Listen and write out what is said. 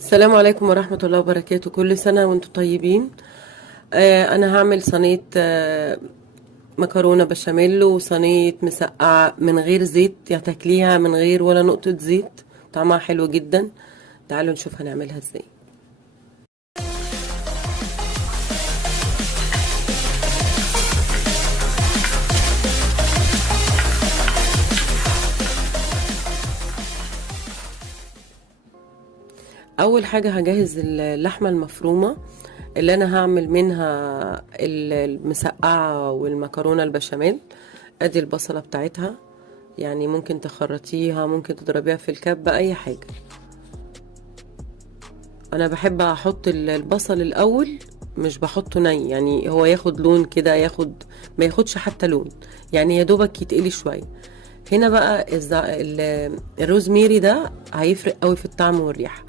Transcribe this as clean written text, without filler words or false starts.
السلام عليكم ورحمة الله وبركاته. كل سنة وانتم طيبين. أنا هعمل صينية مكرونة بشاميل وصينية مسقعة من غير زيت، يعني تاكليها من غير ولا نقطة زيت. طعمها حلو جدا. تعالوا نشوف هنعملها ازاي. أول حاجة هجهز اللحمة المفرومة اللي أنا هعمل منها المسقعة والمكرونة البشاميل. أدي البصلة بتاعتها، يعني ممكن تخرطيها، ممكن تضربيها في الكبة، أي حاجة. انا بحب احط البصل الاول، مش بحطه ني، يعني هو ياخد لون كده، ما ياخدش حتى لون، يعني يا دوبك يتقلي شويه. هنا بقى الروزميري ده هيفرق قوي في الطعم والريحه.